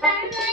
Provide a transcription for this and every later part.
Bye-bye.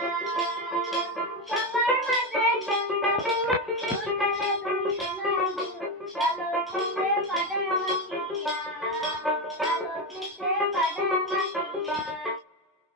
Thank okay. you.